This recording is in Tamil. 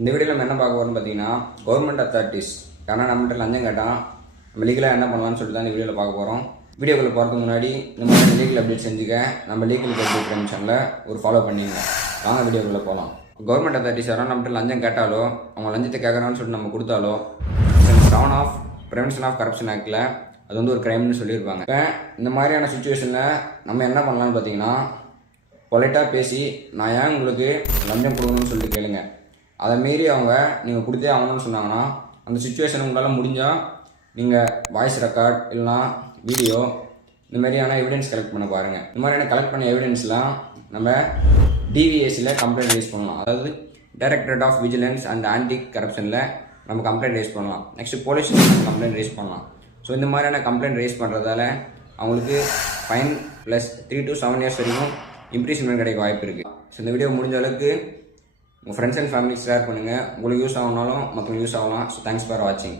இந்த வீடியோவில் நம்ம என்ன பார்க்க போகிறோம்னு பார்த்தீங்கன்னா கவர்மெண்ட் அத்தாரிட்டிஸ் ஆனால் நம்மகிட்ட லஞ்சம் கேட்டால் நம்ம லீகலாக என்ன பண்ணலாம்னு சொல்லிட்டு தான் இந்த வீடியோவில் பார்க்க போகிறோம். வீடியோக்குள்ளே போகிறதுக்கு முன்னாடி இந்த மாதிரி லீகல் அப்டேட் செஞ்சுக்க நம்ம லீகல் அப்டேட் சேனலில் ஒரு ஃபாலோ பண்ணிங்க. வாங்க வீடியோக்குள்ளே போகலாம். கவர்மெண்ட் அத்தாரிட்டிஸ் யாரும் நம்மகிட்ட லஞ்சம் கேட்டாலோ அவங்க லஞ்சத்தை கேட்குறான்னு சொல்லிட்டு நம்ம கொடுத்தாலோ section 7 of prevention of corruption ஆக்டில் அது வந்து ஒரு கிரைம்னு சொல்லியிருப்பாங்க. இப்போ இந்த மாதிரியான சுச்சுவேஷனில் நம்ம என்ன பண்ணலான்னு பார்த்தீங்கன்னா பொலைட்டாக பேசி நான் ஏன் உங்களுக்கு லஞ்சம் கொடுக்கணும்னு சொல்லிட்டு கேளுங்க. அதை மீறி அவங்க நீங்கள் கொடுத்தே ஆகணும்னு சொன்னாங்கன்னா அந்த சுச்சுவேஷன் உங்களால் முடிஞ்சால் நீங்கள் வாய்ஸ் ரெக்கார்ட் இல்லைனா வீடியோ இந்த மாதிரியான எவிடன்ஸ் கலெக்ட் பண்ண பாருங்கள். இந்த மாதிரியான கலெக்ட் பண்ண எவிடன்ஸ்லாம் நம்ம டிவிஎஸ்சியில் கம்ப்ளைண்ட் ரைஸ் பண்ணலாம். அதாவது directorate of vigilance and anti கரப்ஷனில் நம்ம கம்ப்ளைண்ட் ரைஸ் பண்ணலாம். Next police station complaint raise பண்ணலாம். ஸோ இந்த மாதிரியான கம்ப்ளைண்ட் ரைஸ் பண்ணுறதால அவங்களுக்கு ஃபைன் ப்ளஸ் 3 to 7 years வரைக்கும் இம்ப்ரீஸ்மெண்ட் கிடைக்க வாய்ப்பு இருக்குது. ஸோ இந்த வீடியோ முடிஞ்ச அளவுக்கு உங்கள் ஃப்ரெண்ட்ஸ் அண்ட் ஃபேமிலி ஷேர் பண்ணுங்கள். உங்களுக்கு யூஸ் ஆகணும்னாலும் மற்றவங்க யூஸ் ஆகலாம். ஸோ தேங்க்ஸ் ஃபார் வாட்சிங்.